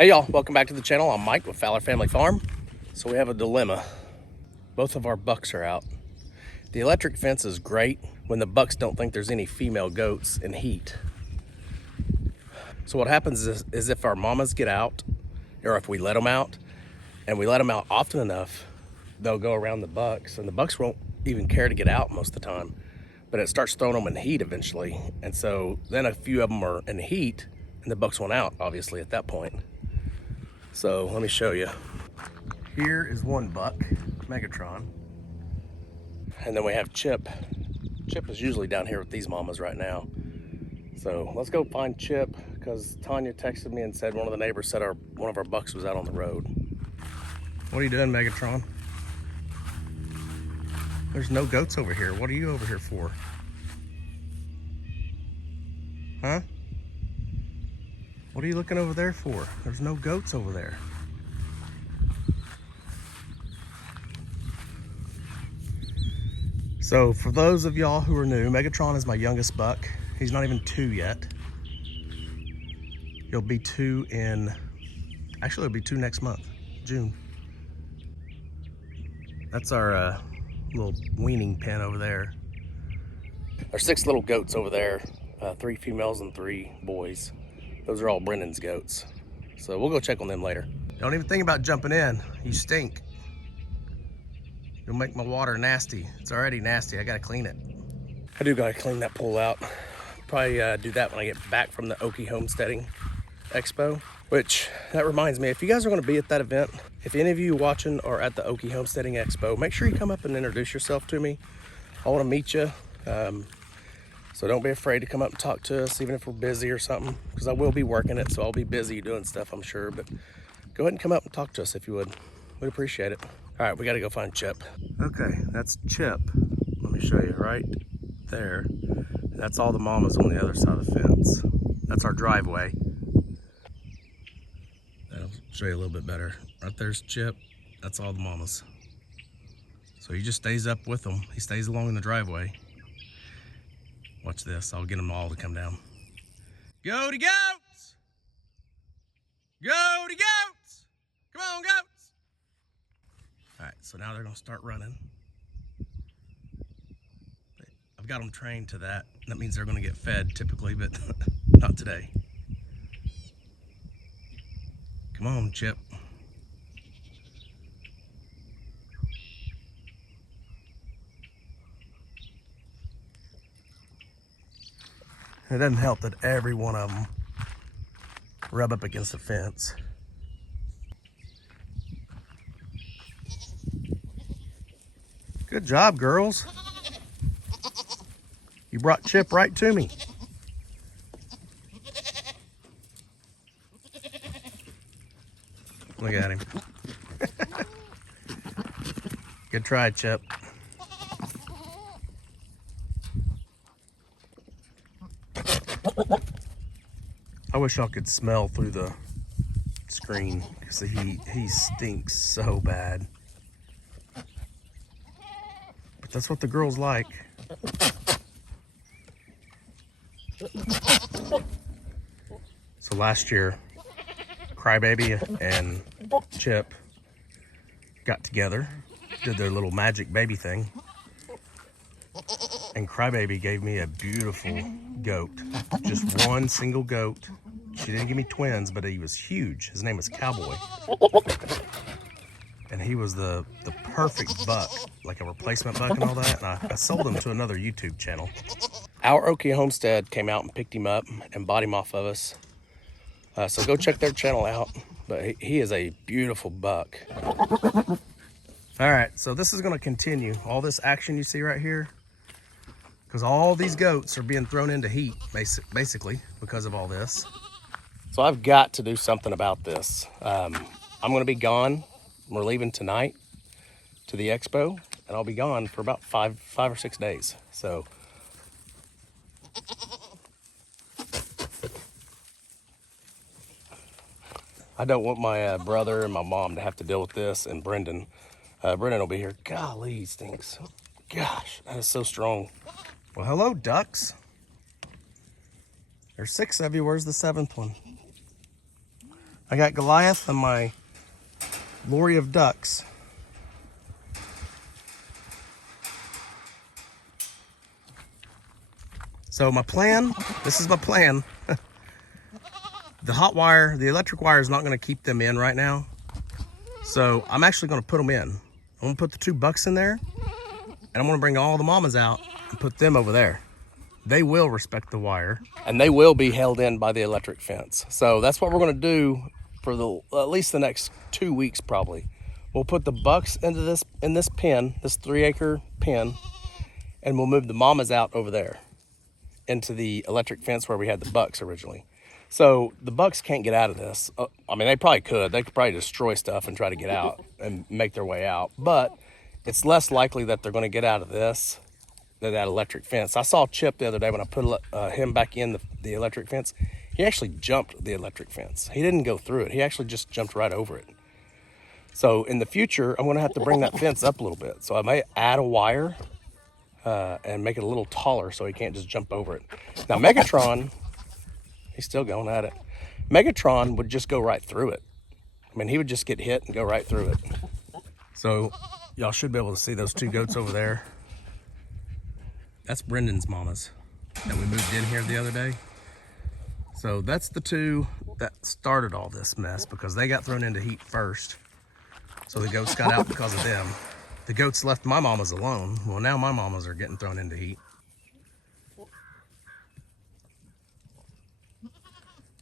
Hey y'all, welcome back to the channel. I'm Mike with Fowler Family Farm. So we have a dilemma. Both of our bucks are out. The electric fence is great when the bucks don't think there's any female goats in heat. So what happens is if our mamas get out, or if we let them out, and we let them out often enough, they'll go around the bucks, and the bucks won't even care to get out most of the time. But it starts throwing them in heat eventually. And so then a few of them are in heat, and the bucks won't out, obviously, at that point. So let me show you. Here is one buck, Megatron. And then we have Chip. Chip is usually down here with these mamas right now. So let's go find Chip, because Tanya texted me and said one of the neighbors said one of our bucks was out on the road. What are you doing, Megatron? There's no goats over here. What are you over here for? Huh? What are you looking over there for? There's no goats over there. So for those of y'all who are new, Megatron is my youngest buck. He's not even 2 yet. He'll be 2 actually he'll be 2 next month, June. That's our little weaning pen over there. There's 6 little goats over there, 3 females and 3 boys. Those are all Brendan's goats. So we'll go check on them later. Don't even think about jumping in. You stink. You'll make my water nasty. It's already nasty. I gotta clean it. I do gotta clean that pool out. Probably do that when I get back from the Okie Homesteading Expo. Which, that reminds me, if you guys are gonna be at that event, if any of you watching are at the Okie Homesteading Expo, make sure you come up and introduce yourself to me. I wanna meet you. So don't be afraid to come up and talk to us, even if we're busy or something, because I will be working it, so I'll be busy doing stuff, I'm sure. But go ahead and come up and talk to us if you would. We'd appreciate it. All right, we got to go find Chip. Okay, that's Chip. Let me show you right there. That's all the mamas on the other side of the fence. That's our driveway. That'll show you a little bit better. Right there's Chip. That's all the mamas. So he just stays up with them. He stays along the driveway. Watch this, I'll get them all to come down. Go to goats! Go to goats! Come on, goats! All right, so now they're gonna start running. I've got them trained to that. That means they're gonna get fed typically, but not today. Come on, Chip. It doesn't help that every one of them rub up against the fence. Good job, girls. You brought Chip right to me. Look at him. Good try, Chip. I wish y'all could smell through the screen because he stinks so bad. But that's what the girls like. So last year, Crybaby and Chip got together, did their little magic baby thing. And Crybaby gave me a beautiful goat. Just one single goat. She didn't give me twins, but he was huge. His name was Cowboy. And he was the perfect buck, like a replacement buck and all that. And I sold him to another YouTube channel. Our Okie Homestead came out and picked him up and bought him off of us. So go check their channel out. But he is a beautiful buck. All right, so this is gonna continue. All this action you see right here, because all these goats are being thrown into heat, basically, because of all this. So I've got to do something about this. I'm gonna be gone. We're leaving tonight to the expo, and I'll be gone for about five or 6 days. So I don't want my brother and my mom to have to deal with this, and Brendan. Brendan will be here. Golly, he stinks. Gosh, that is so strong. Well, hello, ducks. There's 6 of you. Where's the 7th one? I got Goliath and my lorry of ducks. So my plan, this is my plan. The hot wire, the electric wire is not going to keep them in right now. So I'm actually going to put them in. I'm going to put the 2 bucks in there, and I'm going to bring all the mamas out and put them over there. They will respect the wire, and they will be held in by the electric fence. So that's what we're going to do for at least the next 2 weeks probably. We'll put the bucks in this pen, this 3-acre pen, and we'll move the mamas out over there into the electric fence where we had the bucks originally. So the bucks can't get out of this. I mean, they probably could. They could probably destroy stuff and try to get out and make their way out. But it's less likely that they're going to get out of this than that electric fence. I saw Chip the other day when I put him back in the electric fence. He actually jumped the electric fence. He didn't go through it. He actually just jumped right over it. So in the future, I'm going to have to bring that fence up a little bit. So I may add a wire and make it a little taller so he can't just jump over it. Now Megatron... He's still going at it. Megatron would just go right through it. I mean, he would just get hit and go right through it. So y'all should be able to see those 2 goats over there. That's Brendan's mamas that we moved in here the other day. So that's the 2 that started all this mess because they got thrown into heat first. So the goats got out because of them. The goats left my mamas alone. Well, now my mamas are getting thrown into heat.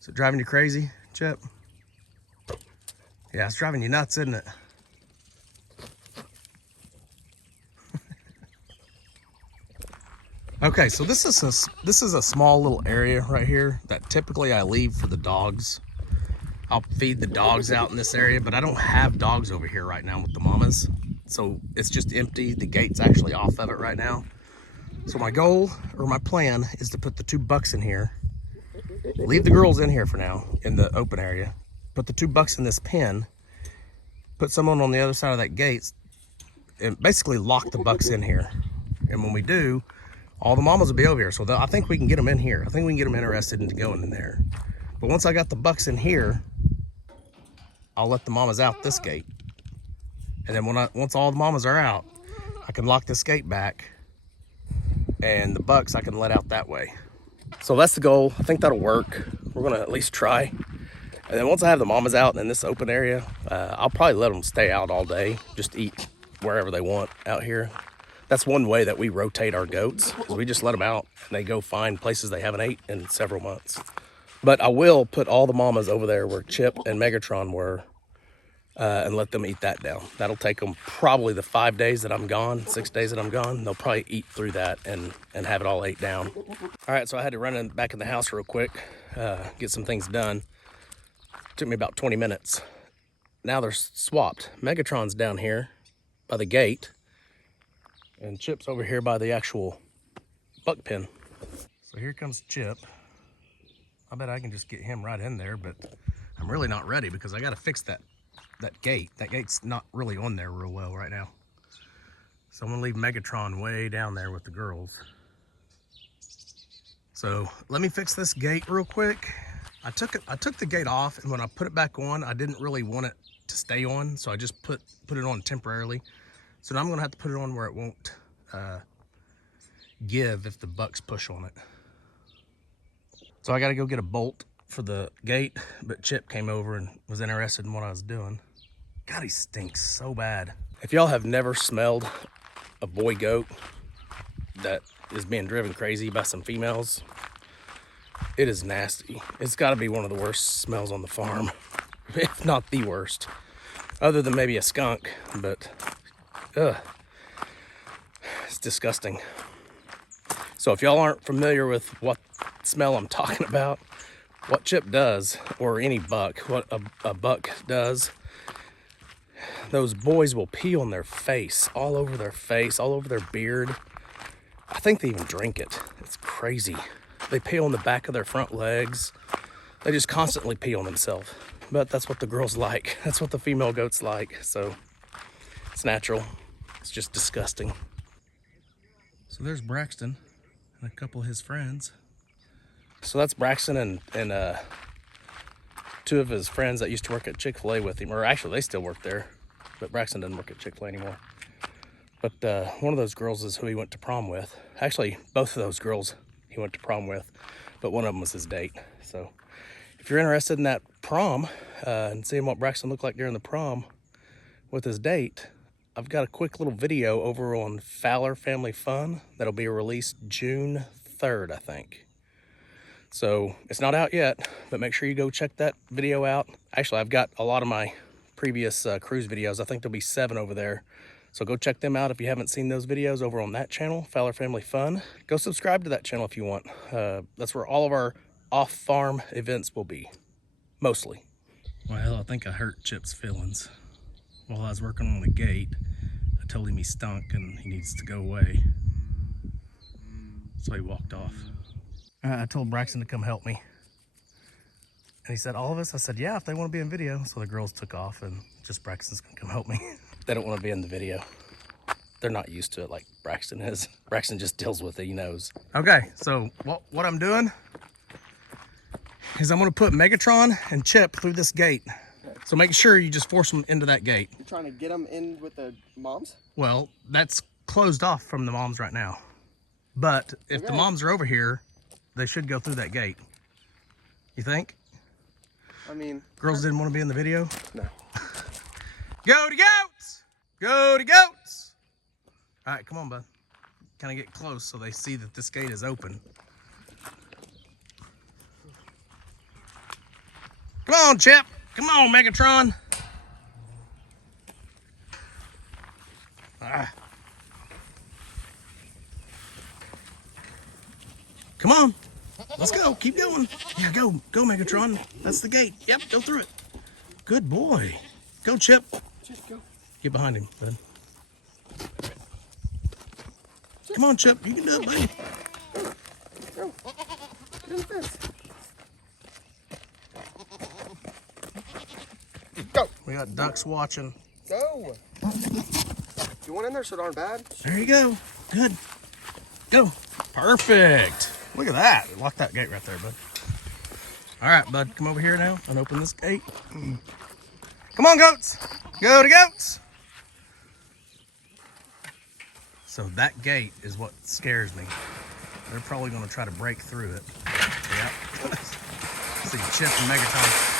Is it driving you crazy, Chip? Yeah, it's driving you nuts, isn't it? Okay, so this is a small little area right here that typically I leave for the dogs. I'll feed the dogs out in this area, but I don't have dogs over here right now with the mamas. So it's just empty. The gate's actually off of it right now. So my goal, or my plan, is to put the 2 bucks in here. Leave the girls in here for now, in the open area. Put the 2 bucks in this pen. Put someone on the other side of that gate, and basically lock the bucks in here. And when we do, all the mamas will be over here. So I think we can get them in here. I think we can get them interested into going in there. But once I got the bucks in here, I'll let the mamas out this gate. And then once all the mamas are out, I can lock this gate back, and the bucks I can let out that way. So that's the goal. I think that'll work. We're gonna at least try. And then once I have the mamas out in this open area, I'll probably let them stay out all day, just eat wherever they want out here. That's one way that we rotate our goats, is we just let them out and they go find places they haven't ate in several months. But I will put all the mamas over there where Chip and Megatron were, and let them eat that down. That'll take them probably the 5 days that I'm gone, 6 days that I'm gone. They'll probably eat through that and have it all ate down. All right, so I had to run back in the house real quick, get some things done. Took me about 20 minutes. Now they're swapped. Megatron's down here by the gate, and Chip's over here by the actual buck pen. So here comes Chip. I bet I can just get him right in there, but I'm really not ready because I gotta fix that gate. That gate's not really on there real well right now. So I'm gonna leave Megatron way down there with the girls. So let me fix this gate real quick. I took the gate off, and when I put it back on, I didn't really want it to stay on, so I just put it on temporarily. So now I'm gonna have to put it on where it won't give if the bucks push on it. So I gotta go get a bolt for the gate, but Chip came over and was interested in what I was doing. God, he stinks so bad. If y'all have never smelled a boy goat that is being driven crazy by some females, it is nasty. It's gotta be one of the worst smells on the farm, if not the worst, other than maybe a skunk, but it's disgusting. So if y'all aren't familiar with what smell I'm talking about, what Chip does, or any buck, what a buck does, those boys will pee on their face, all over their face, all over their beard. I think they even drink it. It's crazy. They pee on the back of their front legs. They just constantly pee on themselves. But that's what the girls like. That's what the female goats like. So it's natural. It's just disgusting. So there's Braxton and a couple of his friends. So that's Braxton and two of his friends that used to work at Chick-fil-A with him, or actually they still work there, but Braxton doesn't work at Chick-fil-A anymore. But one of those girls is who he went to prom with. Actually, both of those girls he went to prom with, but one of them was his date. So if you're interested in that prom and seeing what Braxton looked like during the prom with his date, I've got a quick little video over on Fowler Family Fun that'll be released June 3rd, I think. So it's not out yet, but make sure you go check that video out. Actually, I've got a lot of my previous cruise videos. I think there'll be 7 over there. So go check them out if you haven't seen those videos over on that channel, Fowler Family Fun. Go subscribe to that channel if you want. That's where all of our off-farm events will be, mostly. Well, I think I hurt Chip's feelings. While I was working on the gate, I told him he stunk and he needs to go away. So he walked off. I told Braxton to come help me. And he said, all of us? I said, yeah, if they want to be in video. So the girls took off and just Braxton's gonna come help me. They don't want to be in the video. They're not used to it like Braxton is. Braxton just deals with it, he knows. Okay, so what I'm doing is I'm gonna put Megatron and Chip through this gate. So make sure you just force them into that gate. You're trying to get them in with the moms? Well, that's closed off from the moms right now. But if the moms are over here, they should go through that gate. You think? I mean... Girls didn't want to be in the video? No. Go to goats! Go to goats! All right, come on, bud. Kind of get close so they see that this gate is open. Come on, Chip. Come on, Megatron. Come on. Let's go. Keep going. Yeah, go. Go, Megatron. That's the gate. Yep, go through it. Good boy. Go, Chip. Just go. Get behind him, bud. Come on, Chip. You can do it, buddy. Go. Get in the fence. Go. We got ducks watching. Go. You want in there so darn bad? There you go. Good. Go. Perfect. Look at that. Lock that gate right there, bud. All right, bud. Come over here now and open this gate. Come on, goats. Go to goats. So that gate is what scares me. They're probably going to try to break through it. Yep. See Chip and Megatron.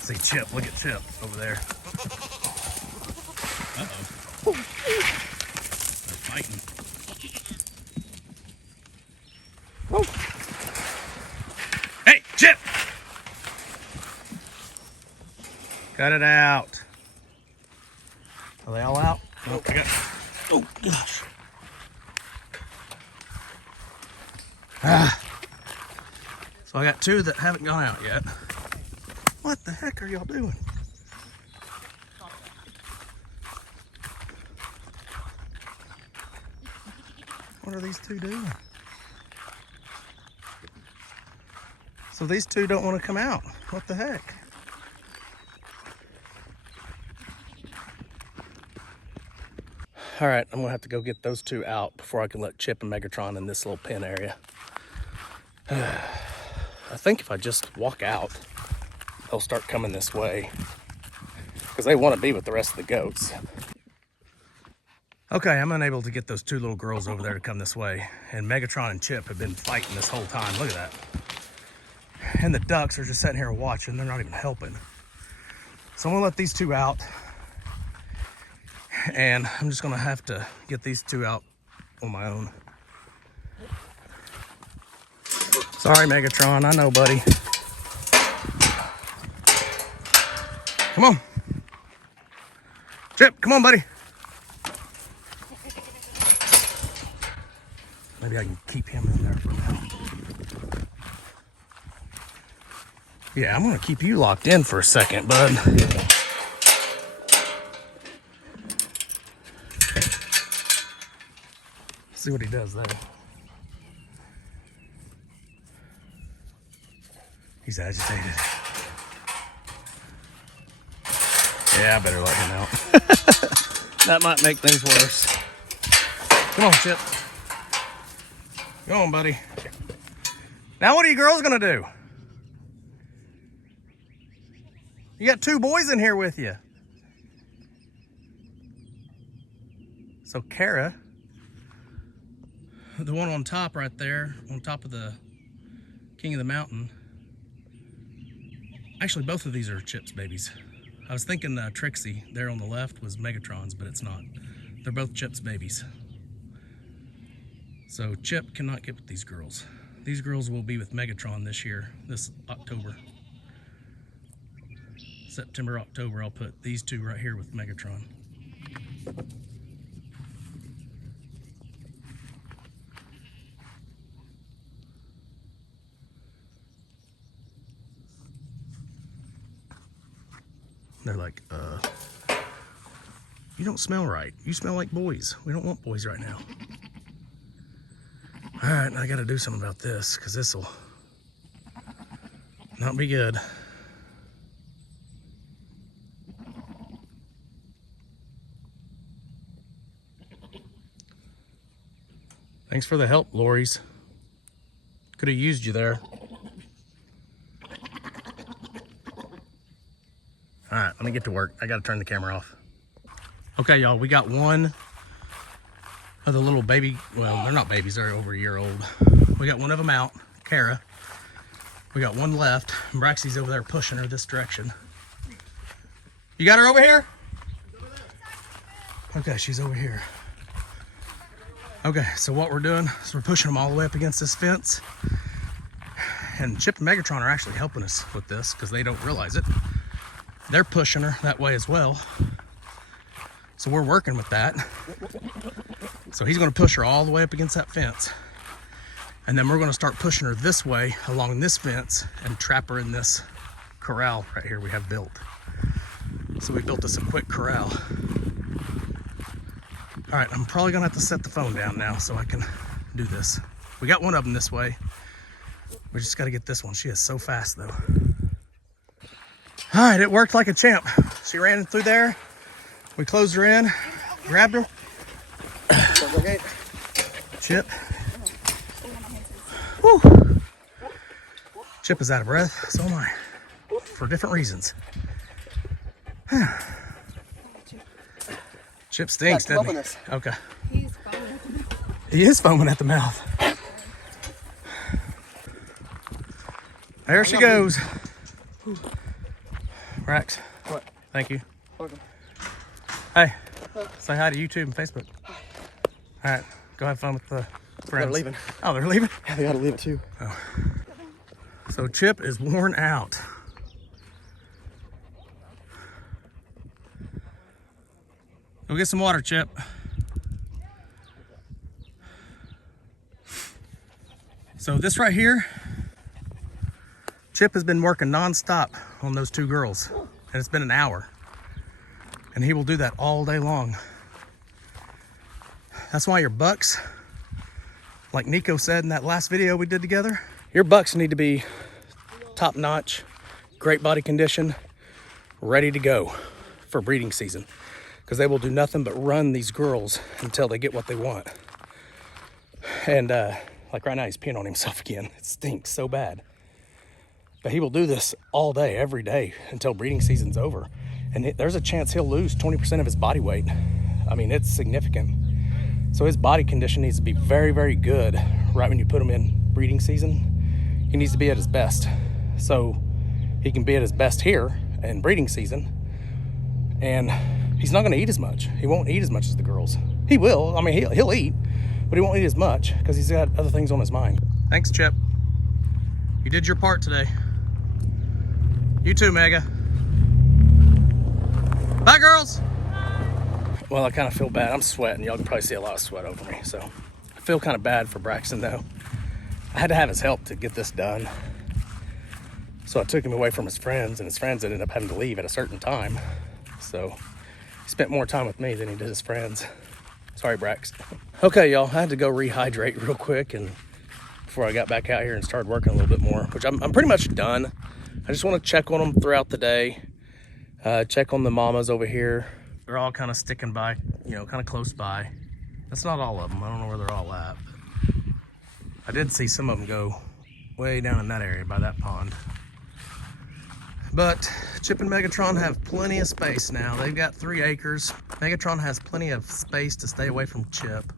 See Chip. Look at Chip over there. Uh-oh. They're fighting. Oh. Hey, Chip! Cut it out. Are they all out? Oh, I got... Oh, gosh. So I got 2 that haven't gone out yet. What the heck are y'all doing? What are these 2 doing? So these 2 don't want to come out. What the heck? All right, I'm gonna have to go get those 2 out before I can let Chip and Megatron in this little pen area. I think if I just walk out, they'll start coming this way because they want to be with the rest of the goats. Okay, I'm unable to get those 2 little girls over there to come this way. And Megatron and Chip have been fighting this whole time. Look at that. And the ducks are just sitting here watching. They're not even helping. So I'm gonna let these 2 out. And I'm just gonna have to get these 2 out on my own. Sorry, Megatron, I know, buddy. Come on. Chip, come on, buddy. Maybe I can keep him in there for now. Yeah, I'm gonna keep you locked in for a second, bud. See what he does there. He's agitated. Yeah, I better let him out. That might make things worse. Come on, Chip. Come on, buddy. Now what are you girls gonna do? You got 2 boys in here with you. So Kara, the one on top right there, on top of the King of the Mountain. Actually, both of these are Chip's babies. I was thinking Trixie there on the left was Megatron's, but it's not. They're both Chip's babies. So Chip cannot get with these girls. These girls will be with Megatron this year, this October. September, October, I'll put these 2 right here with Megatron. They're like, you don't smell right. You smell like boys. We don't want boys right now. All right, I gotta do something about this because this'll not be good. Thanks for the help, Lori's. Could have used you there. All right, let me get to work. I gotta turn the camera off. Okay, y'all, we got one of the little baby, well, they're not babies, they're over a year old. We got one of them out, Kara. We got one left, and Braxy's over there pushing her this direction. You got her over here? Okay, she's over here. Okay, so what we're doing is we're pushing them all the way up against this fence. And Chip and Megatron are actually helping us with this because they don't realize it. They're pushing her that way as well. So we're working with that. So he's gonna push her all the way up against that fence. And then we're gonna start pushing her this way along this fence and trap her in this corral right here we have built. So we built us a quick corral. All right, I'm probably gonna have to set the phone down now so I can do this. We got one of them this way. We just gotta get this one. She is so fast though. All right, it worked like a champ. She ran through there. We closed her in, grabbed her. Chip. Whew. Chip is out of breath, so am I, for different reasons. Chip stinks, doesn't he? Okay. He's foaming. He is foaming at the mouth. There she goes. Rax. What? Thank you. Welcome. Hey, say hi to YouTube and Facebook. All right, go have fun with the friends. They're leaving. Oh, they're leaving? Yeah, they gotta leave it too. Oh. So Chip is worn out. Go get some water, Chip. So this right here, Chip has been working nonstop on those 2 girls, and it's been an hour. And he will do that all day long. That's why your bucks, like Nico said in that last video we did together, your bucks need to be top notch, great body condition, ready to go for breeding season. Because they will do nothing but run these girls until they get what they want. And like right now, he's peeing on himself again. It stinks so bad. But he will do this all day, every day, until breeding season's over. And there's a chance he'll lose 20% of his body weight. I mean, it's significant. So his body condition needs to be very, very good right when you put him in breeding season. He needs to be at his best. So he can be at his best here in breeding season. And he's not gonna eat as much. He won't eat as much as the girls. He will, I mean, he'll eat, but he won't eat as much because he's got other things on his mind. Thanks, Chip. You did your part today. You too, Mega. Bye, girls. Well, I kind of feel bad. I'm sweating. Y'all can probably see a lot of sweat over me. So I feel kind of bad for Braxton though. I had to have his help to get this done. So I took him away from his friends, and his friends ended up having to leave at a certain time. So he spent more time with me than he did his friends. Sorry, Brax. Okay, y'all, I had to go rehydrate real quick and before I got back out here and started working a little bit more, which I'm pretty much done. I just want to check on them throughout the day. Check on the mamas over here. They're all kind of sticking by, you know, kind of close by. That's not all of them. I don't know where they're all at. I did see some of them go way down in that area by that pond. But Chip and Megatron have plenty of space now. They've got 3 acres. Megatron has plenty of space to stay away from Chip.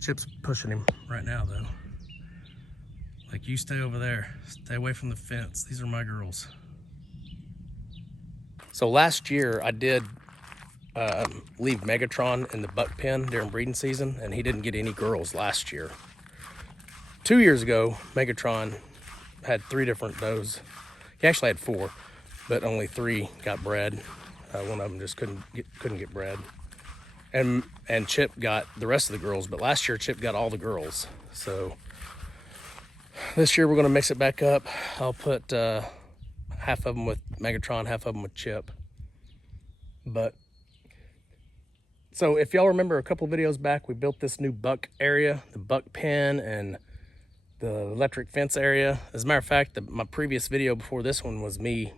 Chip's pushing him right now though. Like, you stay over there. Stay away from the fence. These are my girls. So last year I did leave Megatron in the buck pen during breeding season, and he didn't get any girls last year. 2 years ago, Megatron had 3 different does. He actually had 4, but only 3 got bred. One of them just couldn't get bred. And Chip got the rest of the girls, but last year Chip got all the girls. So this year we're gonna mix it back up. I'll put half of them with Megatron, half of them with Chip. But so if y'all remember a couple videos back, we built this new buck area, the buck pen and the electric fence area. As a matter of fact, my previous video before this one was me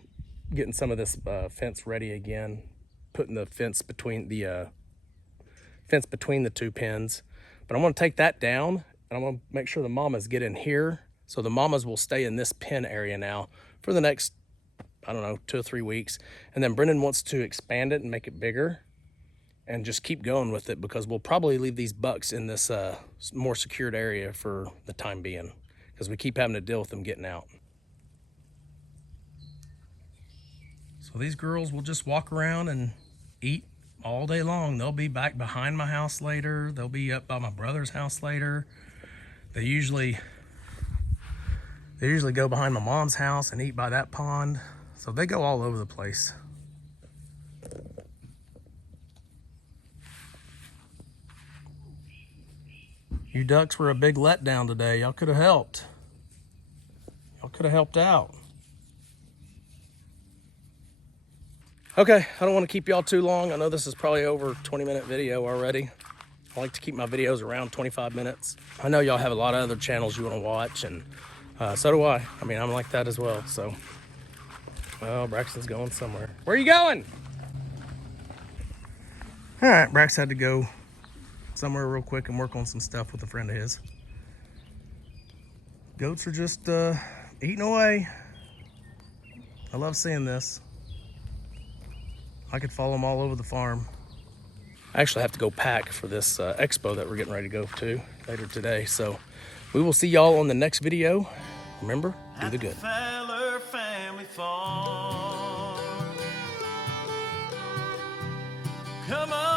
getting some of this fence ready again, putting the fence between the 2 pens. But I'm gonna take that down, and I'm gonna make sure the mamas get in here. So the mamas will stay in this pen area now for the next, I don't know, 2 or 3 weeks. And then Brendan wants to expand it and make it bigger and just keep going with it, because we'll probably leave these bucks in this more secured area for the time being, because we keep having to deal with them getting out. So these girls will just walk around and eat all day long. They'll be back behind my house later. They'll be up by my brother's house later. They usually go behind my mom's house and eat by that pond. So they go all over the place. You ducks were a big letdown today. Y'all could have helped. Y'all could have helped out. Okay, I don't want to keep y'all too long. I know this is probably over a 20-minute video already. I like to keep my videos around 25 minutes. I know y'all have a lot of other channels you want to watch, and so do I. I mean, I'm like that as well, so. Well, Braxton's going somewhere. Where are you going? All right, Brax had to go somewhere real quick and work on some stuff with a friend of his. Goats are just eating away. I love seeing this. I could follow them all over the farm. I actually have to go pack for this expo that we're getting ready to go to later today. So we will see y'all on the next video. Remember, do the good. Fowler family farm. Come on.